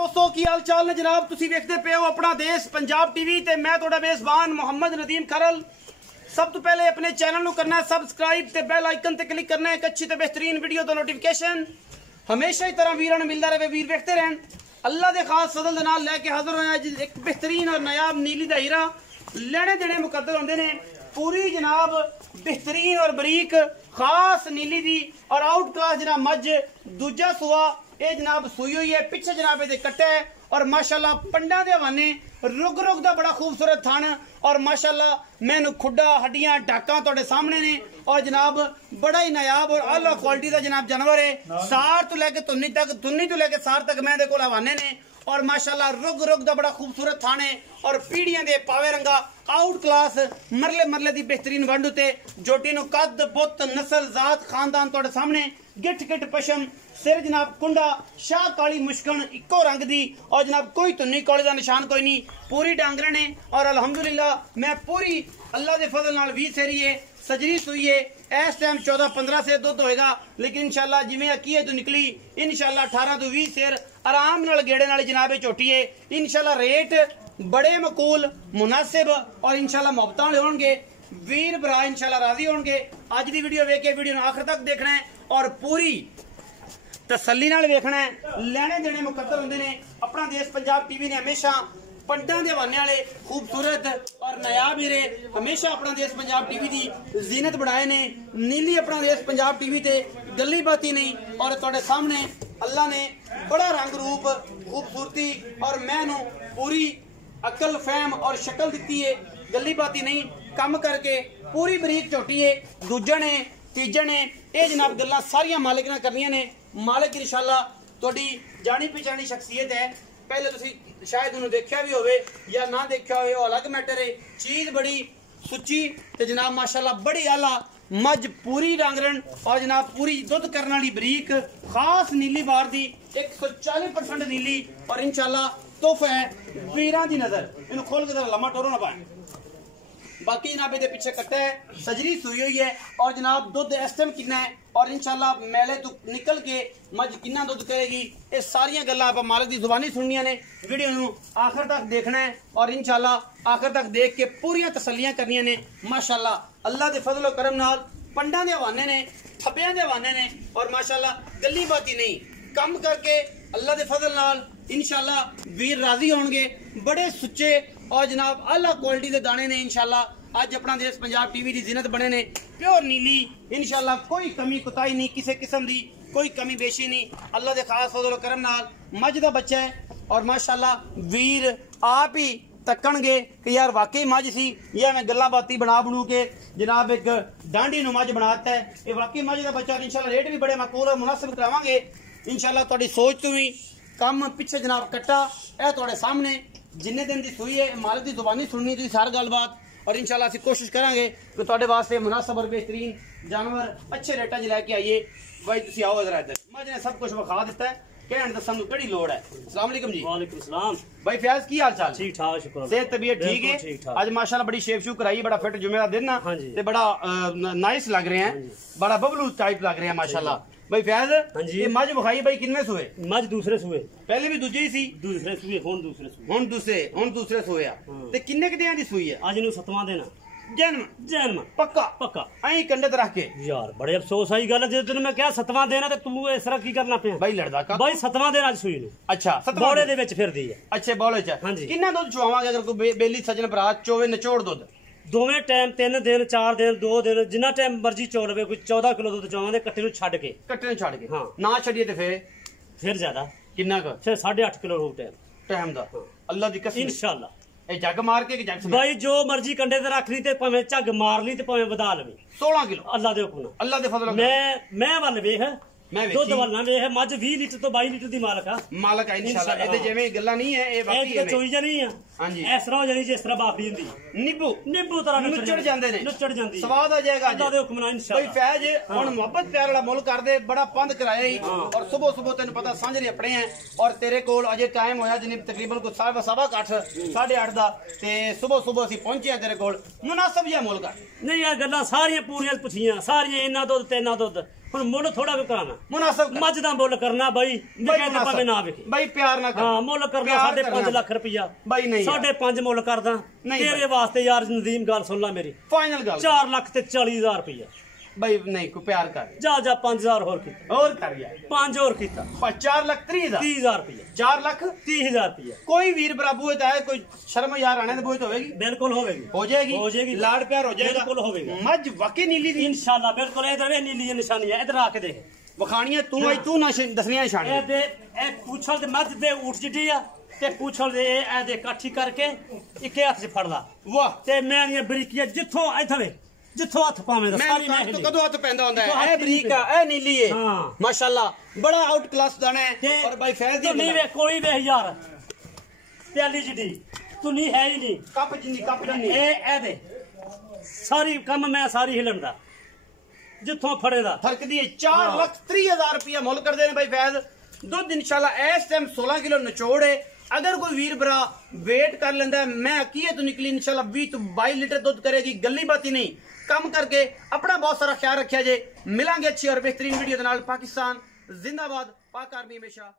दोस्तों की हाल चाल ने जनाब तुसी देखते पे हो अपना देश पंजाब टीवी ते मैं थोड़ा मेजबान मोहम्मद नदीम खरल। सब तो पहले अपने चैनल को करना है सबसक्राइब ते बेल आइकन ते क्लिक करना है एक अच्छी ते बेहतरीन वीडियो तो नोटिफिकेशन हमेशा ही तरह वीरां मिलता रहे। वीर देखते रहन अल्लाह के खास फजल दे नाल लेके हाजिर होया एक बेहतरीन और नायाब नीली दा हीरा लेने देने मुकद्दर होंदे ने पूरी जनाब बेहतरीन और बरीक खास नीली दी और आउट क्लास जनाब मज दूजा सुआ ये जनाब सुई हुई है पिछे जनाब ये कट्टा है और माशाल्लाह पंडा दे हवाने रुग रुग दा बड़ा खूबसूरत थान और माशाल्लाह मैनू खुड्डा हड्डियां डाका तुहाडे सामने ने और जनाब बड़ा ही नायाब और आला क्वालिटी दा जनाब जानवर है। सार तो लेके तुन्नी तो लेके सार तक मैं दे कोल हवाने ने और माशाल्लाह रुग रुग दा बड़ा खूबसूरत थान है और पीढ़ियां दे पावे रंगा आउट क्लास मरले मरले दी बेहतरीन वंड उते जोटी नु कद बुत नस्ल जात खानदान तुहाडे सामने गिठ गिठ पशम सिर जनाब कुंडा शाह काली मुश्कन इको रंग दी और जनाब कोई तुन्नी कौले का निशान कोई नहीं पूरी डांगरे ने और अल्हम्दुलिल्लाह मैं पूरी अल्लाह के फजल नाल 20 सेरी है सजरी सुई है इस टाइम 14-15 सेर दुध होएगा लेकिन इंशाल्लाह जिवें अकीए तो निकली इंशाल्लाह 18 तो 20 सेर आराम नाल गेड़े नाल जनाबे झोटी है। इंशाल्लाह रेट बड़े मकूल मुनासिब और इंशाल्लाह मोहब्बत वाले होंगे वीर भरा इंशाल्लाह राजी होंगे। अज की वीडियो वेख के वीडियो आखिर तक देखना है और पूरी तसल्ली नाल वेखना है लेने देने मुकद्दर होंदे ने। अपना देश पंजाब टीवी ने हमेशा पंडा दे हवाने वाले खूबसूरत और नायाब हीरे हमेशा अपना देश पंजाब टीवी की जीनत बढ़ाए ने। नीली अपना देश पंजाब टीवी ते गली बाती नहीं और तुहाडे सामने अल्लाह ने बड़ा रंग रूप खूबसूरती और मैनू पूरी अकल फहम और शक्ल दी है गली बाती नहीं कम करके पूरी बरीक झोटी है दूजन है तीजन है ये जनाब गल्लां सारियां मालिक ने करनियां ने। मालिक इंशाल्लाह तुहाडी जानी पहचानी शख्सियत है पहले तुसी शायद उन्हें देखा भी होवे या ना देखा होवे वो अलग मैटर है। चीज बड़ी सुच्ची ते जनाब माशाल्लाह बड़ी आला मज पूरी डांगरन और जनाब पूरी दुध करने वाली बरीक खास नीली बार दी 140% नीली और इंशाल्लाह तोहफा है वीरां दी नजर इन्हें खोल के लम्मा टोरो ना पाए। बाकी जनाब ये पीछे कट्टा है सजरी सुई हुई है और जनाब दुध इस टाइम कितना है और इंशाल्लाह मेले तो निकल के मज कितना दुध करेगी ये सारियां गल्लां आप मालिक दी जुबानी सुननियां ने। वीडियो नूं आखिर तक देखना है और इंशाल्लाह आखिर तक देख के पूरियां तसल्लियां करनियां ने। माशाल्लाह अल्लाह दे फजल करम नाल पंडा दे हवाने ने थप्पियां दे हवाने ने और माशाल्लाह गली बाती नहीं कम करके अल्लाह दे फजल नाल इंशाल्लाह वीर राजी होंगे बड़े सुच्चे और जनाब आला क्वालिटी के दाने ने। इंशाल्लाह अज अपना देश पंजाब टीवी की जीनत बने ने प्योर नीली इंशाल्लाह कोई कमी कुताई नहीं किसी किस्म की कोई कमी बेशी नहीं अल्लाह के खास फजल करम नाल मज दा बच्चा है और माशाल्लाह वीर आप ही तकणगे कि यार वाकई मज सी या मैं गल्ला बाती बना बनू के जनाब एक डांडी नू मज बनाता है ये वाकई मज का बच्चा। इंशाल्लाह रेट भी बड़े माकूल और मुनासिब करावांगे इंशाल्लाह। तुहाडी सोच तो भी कम पिछे जनाब कट्टा है तुहाडे सामने जिन्ने दिन की सुई है मालिक की जुबानी सुननी तुसीं सारी गलबात और इंशाल्लाह असीं कोशिश करांगे कि तुहाडे वास्ते मुनासिब और बेहतरीन जानवर अच्छे रेटा च लैके आइए। भाई तुसीं आओ जरा इधर मज ने सब कुछ विखा दिता है कहण दा सानू केड़ी लोड़ है। अस्सलाम वालेकुम जी। वालेकुम सलाम भाई फैज की हाल चाल ठीक ठाक शुक्र सेहत तबीयत ठीक है आज माशाल्लाह बड़ी शेप शू कराई बड़ा फिट जुमे का दिन ना ते बड़ा नाइस लग रहे हैं बड़ा बबलू टाइप लग रहे हैं माशाल्लाह। भाई फैज ये मज विखाई भाई कितने सुए मज दूसरे सुए पहले भी दूजे ही सी दूसरे सुए हुन दूसरे सुए ते किन्ने क दिहां दी सुई है अज नू 7वां दिन जन्म पक्का पक्का ऐ कंडे ते रख के यार बड़े अफसोस आई गल जे तेन मैं क्या 7वां दिन है ते तू इस तरह की करना पिया भाई लड़दा का भाई 7वां दिन अज सुई नू अच्छा 7वां बौड़े दे विच फिरदी है अच्छे बौले च हां जी किन्ना दुध चवावांगे अगर कोई बेली सजन भरा चोवे निचोड़ दुध दोवें टाइम 3 दिन 4 दिन 2 दिन जिन्ना टाइम मर्जी चोलवे कोई 14 किलो दुध चवावांगे कट्टे नू छड्ड के हां ना छड़िए ते फिर ज्यादा किन्ना क फिर 8.5 किलो हो टाइम दा अल्लाह दी कसम इंशाल्लाह ए जग मार के जग भाई जो मर्जी कंडे ते रख ली ते भावें झग मार ली ते भावें वधा लवी 16 किलो अल्लाह दे हुक्म नाल अल्लाह दे फजल मैं वल वेख मैं दुध वल ना वेख मज 20 लीटर तो 22 लीटर दी मालक है इंशाल्लाह ए ते जिवें गल्ला नहीं है ए बाकी है चोई जानी है हां जी इस तरह हो जानी जिस तरह बाफड़ी हुंदी नींबू तरह नुचड़ जांदे ने नुचड़ जांदी स्वाद आ जाएगा अल्लाह दे हुक्म नाल इंशाल्लाह। भाई फैज हुन मोहब्बत प्यार वाला मुल्क कर दे बड़ा पंद कराया ही और सुबह सुबह तेन पता सांझरे अपने हैं और तेरे कोल अजे टाइम होया जिन्हें तकरीबन को 8:30 8:30 दा ते सुबह सुबह ਅਸੀਂ पहुंचे तेरे कोल मुनासिब जिहा मुल्क है नहीं यार गल्लां सारियां पूरियां पुछियां सारियां इन्ना दुध ते इन्ना दुध ਹੁਣ ਮੁੱਲ ਥੋੜਾ ਵੀ ਕਰਾਣਾ ਮੁਨਾਸਬ ਮੱਝ ਦਾ ਮੁੱਲ ਕਰਨਾ ਬਾਈ ਵਿਕੇ ਤੇ ਭਾਵੇਂ ਨਾ ਵਿਕੇ ਬਾਈ ਪਿਆਰ ਨਾ ਕਰ ਹਾਂ ਮੁੱਲ ਕਰਨਾ 5.5 ਲੱਖ ਰੁਪਇਆ ਬਾਈ ਨਹੀਂ 5.5 ਮੁੱਲ ਕਰਦਾ ਤੇਰੇ ਵਾਸਤੇ ਯਾਰ ਨਦੀਮ ਗੱਲ ਸੁਣ ਲੈ ਮੇਰੀ ਫਾਈਨਲ ਗੱਲ 4 ਲੱਖ ਤੇ 40,000 ਰੁਪਇਆ ਬਾਈ ਨਹੀਂ ਕੋਈ ਪਿਆਰ ਕਰ ਜਾ 5000 ਹੋਰ ਕੀਤਾ ਹੋਰ ਕਰ ਯਾਰ 5 ਹੋਰ ਕੀਤਾ 4 ਲੱਖ 30,000 ਰੁਪਇਆ 4 ਲੱਖ 30,000 ਰੁਪਇਆ ਕੋਈ ਵੀਰ ਬਰਾਬੂ ਹੈ ਕੋਈ ਸ਼ਰਮ ਯਾਰ ਆਣੇ ਦੇ ਬੋਝ ਹੋਵੇਗੀ ਬਿਲਕੁਲ ਹੋਵੇਗੀ ਹੋ ਜਾਏਗੀ ਲਾੜ ਪਿਆਰ ਹੋ ਜਾਏਗਾ ਬਿਲਕੁਲ ਹੋਵੇਗਾ ਮੱਝ ਵਾਕਈ ਨੀਲੀ ਦੀ ਇਨਸ਼ਾਅੱਲਾ ਬਿਲਕੁਲ ਇਧਰ ਵੇ ਨੀਲੀ ਦੀ ਨਿਸ਼ਾਨੀ ਹੈ ਇਧਰ ਆ ਕੇ ਦੇਖ ਵਖਾਣੀਆਂ ਤੂੰ ਨਾ ਦੱਸਣੀਆਂ ਨਿਸ਼ਾਨੀਆਂ ਇਹ ਦੇ ਇਹ ਪੁੱਛਲ ਤੇ ਮੱਝ ਦੇ ਊਠ ਜਿੱਡੀ ਆ ਤੇ ਪੁੱਛਲ ਦੇ ਇਹ ਦੇ ਇਕੱਠੀ ਕਰਕੇ ਇੱਕੇ ਹੱਥ 'ਚ ਫੜ ਲਾ ਵਾਹ ਤੇ ਮੈਂ ਇਹ ਬਰੀਕੀਆਂ ਜਿੱਥੋਂ ਹੱਥ ਪਾਵੇਂ ਦਾ ਸਾਰੀ ਮੈਂ ਮੈਂ ਕਦੋਂ ਹੱਥ ਪੈਂਦਾ ਹੁੰਦਾ ਹੈ ਇਹ ਬਰੀਕ ਆ ਇਹ ਨੀਲੀ ਹੈ ਹਾਂ ਮਾਸ਼ਾਅੱਲਾ ਬੜਾ ਆਊਟ ਕਲਾਸ ਦਾਣਾ ਹੈ ਔਰ ਬਾਈ ਫੈਜ਼ ਦੀ ਨਹੀਂ ਵੇ ਕੋਈ ਵੇਖ ਯਾਰ ਪਿਆਲੀ ਜਿੱਡੀ ਤੂੰ ਨਹੀਂ ਹੈ ਹੀ ਨਹੀਂ ਕੱਪ ਜਿੰਨੀ ਇਹ ਦੇ ਸਾਰੀ ਕੰਮ ਮੈਂ ਸਾਰੀ ਹਿਲਣ ਦਾ ਜਿੱਥੋਂ ਫੜੇ ਦਾ ਫਰਕ ਦੀ 4,30,000 ਰੁਪਇਆ ਮੁੱਲ ਕਰਦੇ ਨੇ ਬਾਈ ਫੈਜ਼ ਦੁੱਧ ਇਨਸ਼ਾਅੱਲਾ ਇਸ ਟਾਈਮ 16 ਕਿਲੋ ਨਿਚੋੜ ਹੈ अगर कोई वीर भरा वेट कर लेंदा है मैं अकीयत तो निकली इंशाल्लाह 20 तो 22 लीटर दूध करेगी गली बाती नहीं कम करके अपना बहुत सारा ख्याल रखा जे मिलांगे अच्छी और बेहतरीन वीडियो के नाल पाकिस्तान जिंदाबाद पाक आर्मी हमेशा